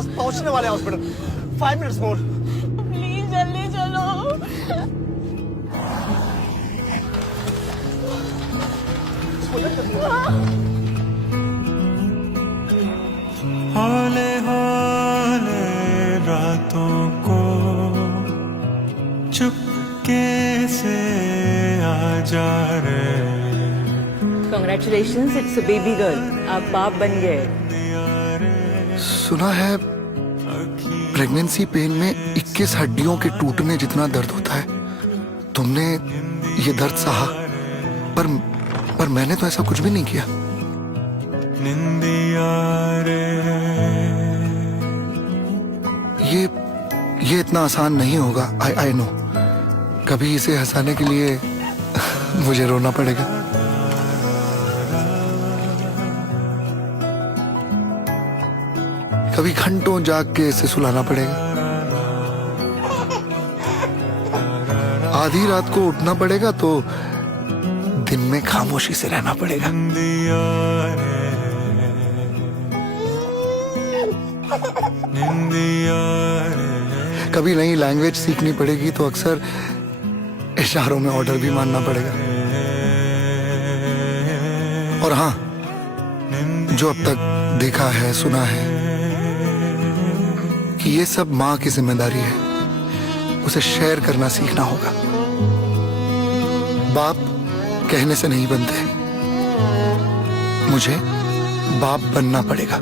बस पहुंचने वाले हॉस्पिटल। 5 minutes more. प्लीज जल्दी चलो। हौले हौले रातों को चुपके से आ जा रे। Congratulations, it's a baby girl. आप बाप बन गए। सुना है प्रेगनेंसी पेन में 21 हड्डियों के टूटने जितना दर्द होता है। तुमने ये दर्द सहा, पर मैंने तो ऐसा कुछ भी नहीं किया। निंदिया रे। ये इतना आसान नहीं होगा। I know. कभी इसे हंसाने के लिए मुझे रोना पड़ेगा। कभी घंटों जाग के इसे सुलाना पड़ेगा। आधी रात को उठना पड़ेगा तो दिन में खामोशी से रहना पड़ेगा। निंदिया रे। कभी नई लैंग्वेज सीखनी पड़ेगी तो अक्सर इशारों में ऑर्डर भी मानना पड़ेगा। और हाँ, जो अब तक देखा है, सुना है कि ये सब माँ की जिम्मेदारी है, उसे शेयर करना सीखना होगा। बाप कहने से नहीं बनते, मुझे बाप बनना पड़ेगा।